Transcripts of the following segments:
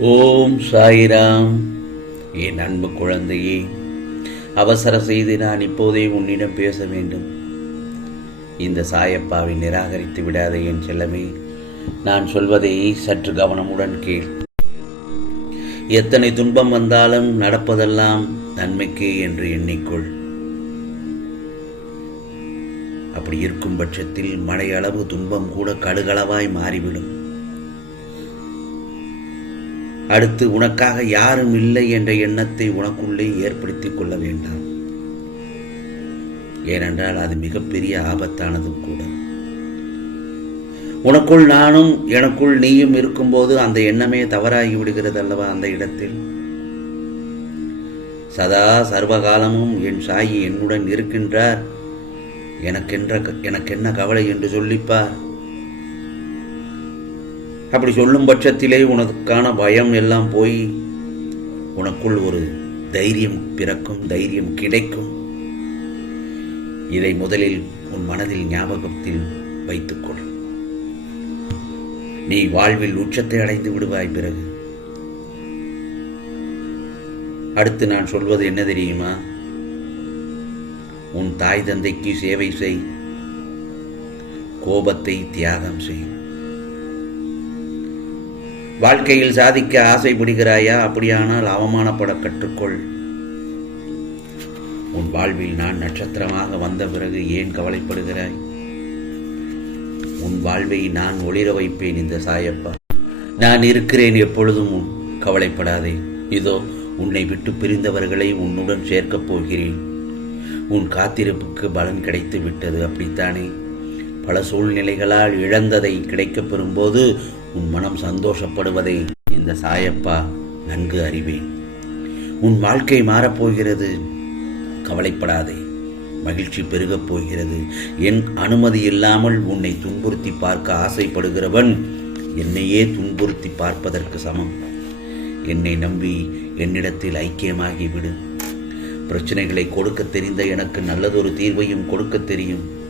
ஓம் சாயிராம். என் அன்பு குழந்தையே அவசர செய்து நான் இப்போதே உன்னிடம் பேச வேண்டும். இந்த சாயப்பாவை நிராகரித்து விடாதே என் செல்லமே நான் சொல்வதை சற்று கவனமுடன் கேள். எத்தனை துன்பம் வந்தாலும் நடப்பதெல்லாம் நன்மைக்கு என்று எண்ணிக்கொள். அப்படி இருக்கும் பட்சத்தில் மழையளவு துன்பம் கூட கடுகளவாய் மாறிவிடும். அடுத்து உனக்காக யாரும் இல்லை என்ற எண்ணத்தை உனக்குள்ளே ஏற்படுத்திக் கொள்ள வேண்டாம். ஏனென்றால் அது மிகப்பெரிய ஆபத்தானதும் கூட. உனக்குள் நானும் எனக்குள் நீயும் இருக்கும்போது அந்த எண்ணமே தவறாகி விடுகிறது அல்லவா அந்த இடத்தில்? சதா சர்வகாலமும் என் சாயி என்னுடன் இருக்கின்றார். எனக்கென்ற எனக்கென்ன கவலை என்று சொல்லிப்பார்? அப்படி சொல்லும் பட்சத்திலே உனக்கான பயம் எல்லாம் போய் உனக்குள் ஒரு தைரியம் பிறக்கும் தைரியம் கிடைக்கும். இதை முதலில் உன் மனதில் ஞாபகத்தில் வைத்துக்கொள். நீ வாழ்வில் உச்சத்தை அடைந்து விடுவாய் பிறகு. அடுத்து நான் சொல்வது என்ன தெரியுமா? உன் தாய் தந்தைக்கு சேவை செய் கோபத்தை தியாகம் செய். வாழ்க்கையில் சாதிக்க ஆசைப்படுகிறாயா அப்படியானால் அவமானப்பட கற்றுக்கொள். உன் வாழ்வில் நான் நட்சத்திரமாக வந்த பிறகு ஏன் கவலைப்படுகிறாய்? உன் வாழ்வை நான் ஒளிர வைப்பேன் இந்த சாயப்பா. நான் இருக்கிறேன் எப்பொழுதும் உன் கவலைப்படாதே. இதோ உன்னை விட்டு பிரிந்தவர்களை உன்னுடன் சேர்க்கப் போகிறேன். உன் காத்திருப்புக்கு பலன் கிடைத்து விட்டது அப்படித்தானே? பல சூழ்நிலைகளால் இழந்ததை கிடைக்கப் பெறும்போது உன் மனம் சந்தோஷப்படுவதை இந்த சாயப்பா நன்கு அறிவேன். உன் வாழ்க்கை மாறப்போகிறது. கவலைப்படாதே. மகிழ்ச்சி பெருகப் போகிறது. என் அனுமதி இல்லாமல் உன்னை துன்புறுத்தி பார்க்க ஆசைப்படுகிறவன் என்னையே துன்புறுத்தி பார்ப்பதற்கு சமம். என்னை நம்பி என்னிடத்தில் ஐக்கியமாகி விடு பிரச்சனைகளை கொடுக்க தெரிந்த எனக்கு நல்லதொரு தீர்வையும் கொடுக்க தெரியும்.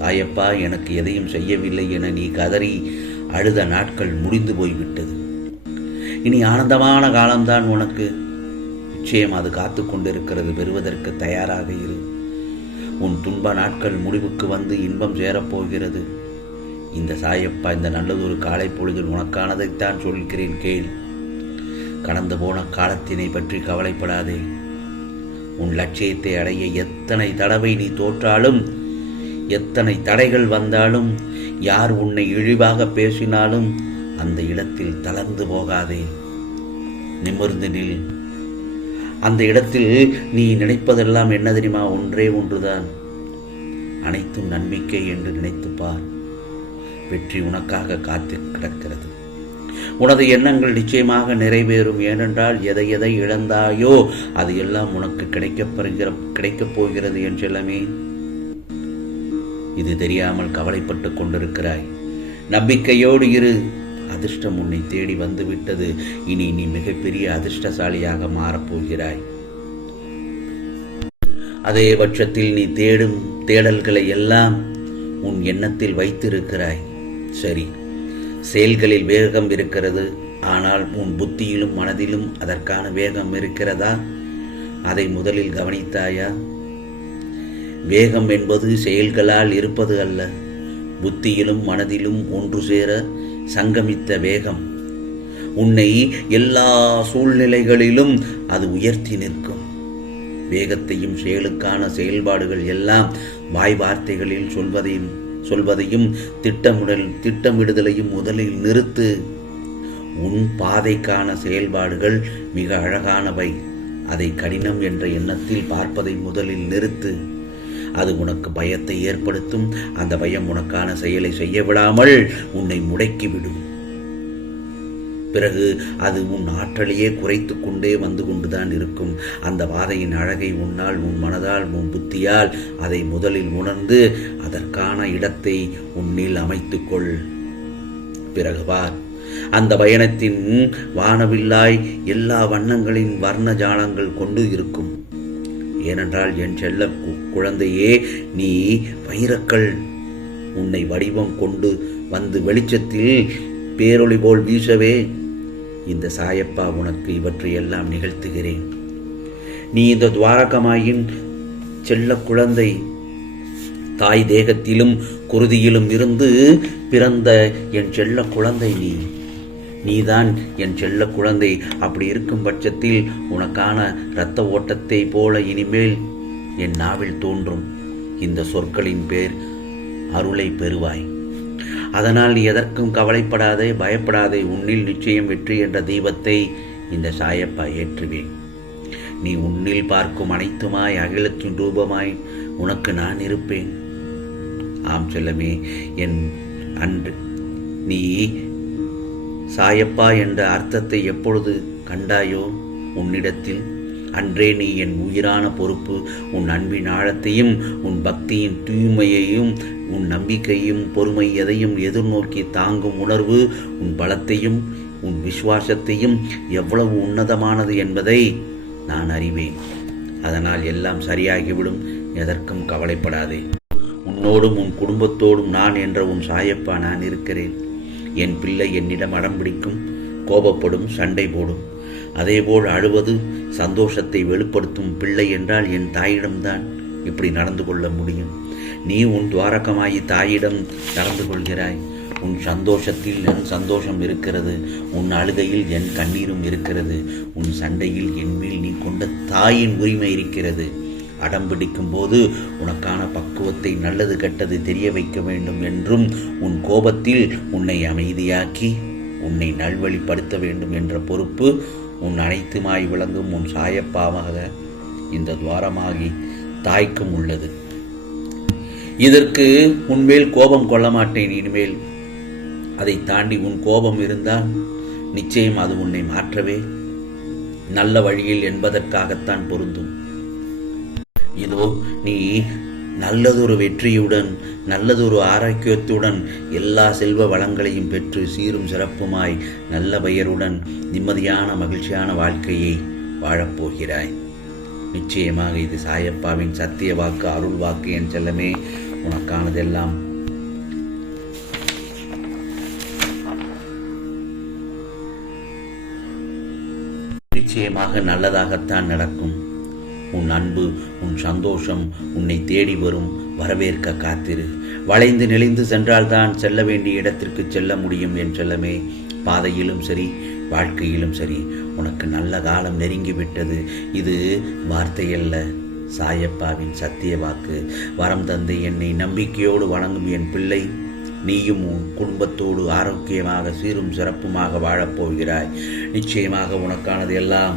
சாயப்பா எனக்கு எதையும் செய்யவில்லை என நீ கதறி அழுத நாட்கள் முடிந்து போய்விட்டது. இனி ஆனந்தமான காலம்தான் உனக்கு. நிச்சயம் அது காத்து கொண்டிருக்கிறது பெறுவதற்கு தயாராக இரு. உன் துன்ப நாட்கள் முடிவுக்கு வந்து இன்பம் சேரப்போகிறது இந்த சாயப்பா இந்த நல்லதொரு காலை பொழுதில் உனக்கானதைத்தான் சொல்கிறேன் கேள். கடந்து போன காலத்தினை பற்றி கவலைப்படாதே. உன் லட்சியத்தை அடைய எத்தனை தடவை நீ தோற்றாலும் எத்தனை தடைகள் வந்தாலும் யார் உன்னை இழிவாக பேசினாலும் அந்த இடத்தில் தளர்ந்து போகாதே. நிமிர்ந்து நில். அந்த இடத்தில் நீ நினைப்பதெல்லாம் என்ன தெரியுமா? ஒன்றே ஒன்றுதான். அனைத்தும் நம்பிக்கை என்று நினைத்துப்பார் வெற்றி உனக்காக காத்து கிடக்கிறது. உனது எண்ணங்கள் நிச்சயமாக நிறைவேறும். ஏனென்றால் எதை எதை இழந்தாயோ அது எல்லாம் உனக்கு கிடைக்கப் கிடைக்கப் போகிறது என்றெல்லாமே இது தெரியாமல் கவலைப்பட்டு கொண்டிருக்கிறாய். நம்பிக்கையோடு இரு. அதிர்ஷ்டம் உன்னை தேடி வந்துவிட்டது. இனி நீ மிகப்பெரிய அதிர்ஷ்டசாலியாக மாறப்போகிறாய். அதே பட்சத்தில் நீ தேடும் தேடல்களை எல்லாம் உன் எண்ணத்தில் வைத்திருக்கிறாய். சரி செயல்களில் வேகம் இருக்கிறது. ஆனால் உன் புத்தியிலும் மனதிலும் அதற்கான வேகம் இருக்கிறதா? அதை முதலில் கவனித்தாயா? வேகம் என்பது செயல்களால் இருப்பது அல்ல. புத்தியிலும் மனதிலும் ஒன்று சேர சங்கமித்த வேகம். உன்னை எல்லா சூழ்நிலைகளிலும் அது உயர்த்தி நிற்கும். வேகத்தையும் செயலுக்கான செயல்பாடுகள் எல்லாம் வாய் வார்த்தைகளில் சொல்வதையும் சொல்வதையும் திட்டமிடல் திட்டமிடுதலையும் முதலில் நிறுத்து. உன் பாதைக்கான செயல்பாடுகள் மிக அழகானவை. அதை கடினம் என்ற எண்ணத்தில் பார்ப்பதை முதலில் நிறுத்து. அது உனக்கு பயத்தை ஏற்படுத்தும். அந்த பயம் உனக்கான செயலை செய்ய விடாமல் உன்னை முடக்கிவிடும் பிறகு அது உன் ஆற்றலையே குறைத்து கொண்டே வந்து கொண்டுதான் இருக்கும். அந்த பாதையின் அழகை உன்னால் உன் மனதால் உன் புத்தியால் அதை முதலில் உணர்ந்து அதற்கான இடத்தை உன்னில் அமைத்துக்கொள். பிறகு பார் அந்த பயணத்தின் வானவில்லாய் எல்லா வண்ணங்களின் வர்ண ஜாலங்கள் கொண்டு இருக்கும். ஏனென்றால் என் செல்ல கு- குழந்தையே நீ வைரக்கல். உன்னை வடிவம் கொண்டு வந்து வெளிச்சத்தில் பேரொளி போல் வீசவே. இந்த சாயப்பா உனக்கு இவற்றையெல்லாம் நிகழ்த்துகிறேன். நீ இந்த துவாரகமாயின் செல்ல குழந்தை. தாய் தேகத்திலும் குருதியிலும் இருந்து பிறந்த என் செல்ல குழந்தை நீ. நீதான் என் செல்ல குழந்தை. அப்படி இருக்கும் பட்சத்தில் உனக்கான இரத்த ஓட்டத்தை போல இனிமேல் என் நாவில் தோன்றும். இந்த சொற்களின் பேர் அருளை பெறுவாய். அதனால் நீ எதற்கும் கவலைப்படாதே பயப்படாதே. உன்னில் நிச்சயம் வெற்றி என்ற தீபத்தை இந்த சாயப்பா ஏற்றுவேன். நீ உன்னில் பார்க்கும் அனைத்துமாய் அகிலத்தின் ரூபமாய் உனக்கு நான் இருப்பேன். ஆம் செல்லமே என் அன்று நீ சாயப்பா என்ற அர்த்தத்தை எப்பொழுது கண்டாயோ? உன்னிடத்தில் அன்றே நீ என் உயிரான பொறுப்பு உன் அன்பின் ஆழத்தையும் உன் பக்தியின் தூய்மையையும் உன் நம்பிக்கையும் பொறுமை எதையும் எதிர்நோக்கி தாங்கும் உணர்வு உன் பலத்தையும் உன் விசுவாசத்தையும் எவ்வளவு உன்னதமானது என்பதை நான் அறிவேன். அதனால் எல்லாம் சரியாகிவிடும் எதற்கும் கவலைப்படாதே. உன்னோடும் உன் குடும்பத்தோடும் நான் என்ற உன் சாயப்பா நான் இருக்கிறேன். என் பிள்ளை என்னிடம் அடம் பிடிக்கும் கோபப்படும் சண்டை போடும். அதேபோல் அழுவது சந்தோஷத்தை வெளிப்படுத்தும் பிள்ளை என்றால் என் தாயிடம்தான். இப்படி நடந்து கொள்ள முடியும். நீ உன் துவாரகமாயி தாயிடம் நடந்து கொள்கிறாய். உன் சந்தோஷத்தில் என் சந்தோஷம் இருக்கிறது. உன் அழுகையில் என் கண்ணீரும் இருக்கிறது. உன் சண்டையில் என் மேல் நீ கொண்ட தாயின் உரிமை இருக்கிறது. அடம் பிடிக்கும் போது உனக்கான பக்குவத்தை நல்லது கெட்டது தெரிய வைக்க வேண்டும் என்றும் உன் கோபத்தில் உன்னை அமைதியாக்கி உன்னை நல்வழிப்படுத்த வேண்டும் என்ற பொறுப்பு உன் அனைத்துமாய் விளங்கும் உன் சாயப்பாவாக இந்த துவாரமாகி தாய்க்கும் உள்ளது. இதற்கு உன்மேல் கோபம் கொள்ள மாட்டேன் இனிமேல். அதை தாண்டி உன் கோபம் இருந்தால் நிச்சயம் அது உன்னை மாற்றவே. நல்ல வழியில் என்பதற்காகத்தான் பொருந்தும். இதோ நீ நல்லதொரு வெற்றியுடன் நல்லதொரு ஆரோக்கியத்துடன் எல்லா செல்வ வளங்களையும் பெற்று சீரும் சிறப்புமாய் நல்ல பெயருடன் நிம்மதியான மகிழ்ச்சியான வாழ்க்கையை வாழப்போகிறாய். நிச்சயமாக இது சாயப்பாவின் சத்திய வாக்கு அருள் வாக்கு என் செல்லமே. உனக்கானதெல்லாம் நிச்சயமாக நல்லதாகத்தான் நடக்கும். உன் அன்பு உன் சந்தோஷம் உன்னை தேடி வரும் வரவேற்க காத்திரு. வளைந்து நெளிந்து சென்றால்தான் செல்ல வேண்டிய இடத்திற்கு செல்ல முடியும் என் செல்லமே. பாதையிலும் சரி வாழ்க்கையிலும் சரி உனக்கு நல்ல காலம் நெருங்கிவிட்டது இது வார்த்தையல்ல சாயப்பாவின் சத்திய வாக்கு. வரம் தந்து என்னை நம்பிக்கையோடு வணங்கும் என் பிள்ளை நீயும் உன் குடும்பத்தோடு ஆரோக்கியமாக சீரும் சிறப்புமாக வாழப்போகிறாய் நிச்சயமாக உனக்கானது எல்லாம்